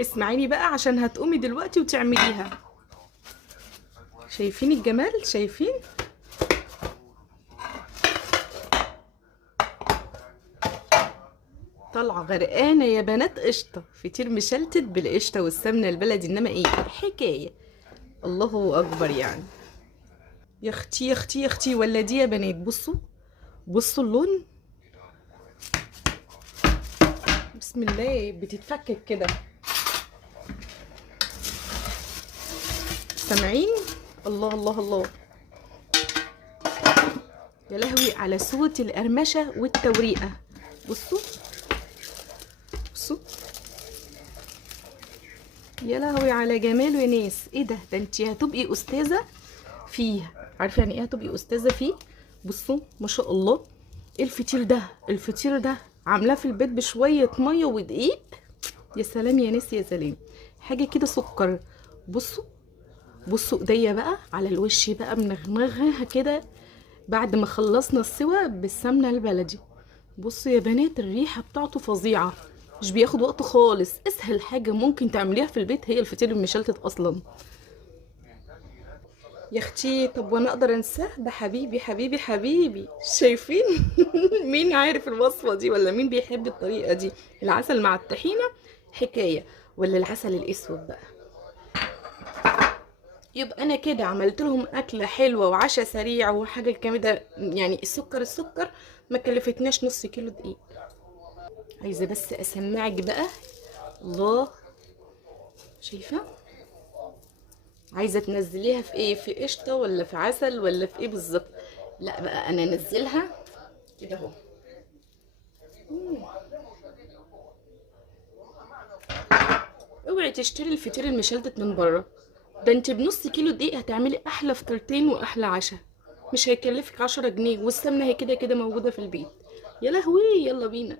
اسمعيني بقى عشان هتقومي دلوقتي وتعمليها. شايفين الجمال؟ شايفين؟ طالعه غرقانه يا بنات قشطه، فطير مشلتت بالقشطه والسمنه البلدي، انما ايه حكايه. الله اكبر يعني. يا اختي يا اختي يا اختي، ولا دي يا بنات؟ بصوا بصوا اللون، بسم الله بتتفكك كده. سامعين؟ الله الله الله. يا لهوي على صوت القرمشه والتوريقه. بصوا بصوا، يا لهوي على جماله يا ناس. ايه ده انتي هتبقي استاذه فيه. عارفه يعني ايه هتبقي استاذه فيه؟ بصوا ما شاء الله. ايه الفطير ده؟ الفطير ده عاملاه في البيت بشويه ميه ودقيق. يا سلام يا ناس يا سلام، حاجه كده سكر. بصوا بصوا ايديا بقى على الوش بقى منغنغها كده بعد ما خلصنا السوا بالسمنه البلدي. بصوا يا بنات الريحه بتاعته فظيعه، مش بياخد وقت خالص. اسهل حاجه ممكن تعمليها في البيت هي الفطير المشلتت اصلا. يا اختي طب وانا اقدر انساه؟ ده حبيبي حبيبي حبيبي. شايفين؟ مين عارف الوصفه دي ولا مين بيحب الطريقه دي؟ العسل مع الطحينه حكايه، ولا العسل الاسود بقى. يبقى انا كده عملت لهم اكله حلوه وعشاء سريع وحاجه كده يعني. السكر ما كلفتناش نص كيلو دقيق. عايزه بس اسمعك بقى. الله، شايفه؟ عايزه تنزليها في ايه؟ في قشطه ولا في عسل ولا في ايه بالظبط؟ لا بقى انا انزلها كده اهو. اوعي تشتري الفطير المشلتت من بره، ده انت بنص كيلو دقيق هتعملي احلى فطيرتين واحلى عشاء. مش هيكلفك 10 جنيه، والسمنه هي كده كده موجوده في البيت. يا لهوي يلا بينا.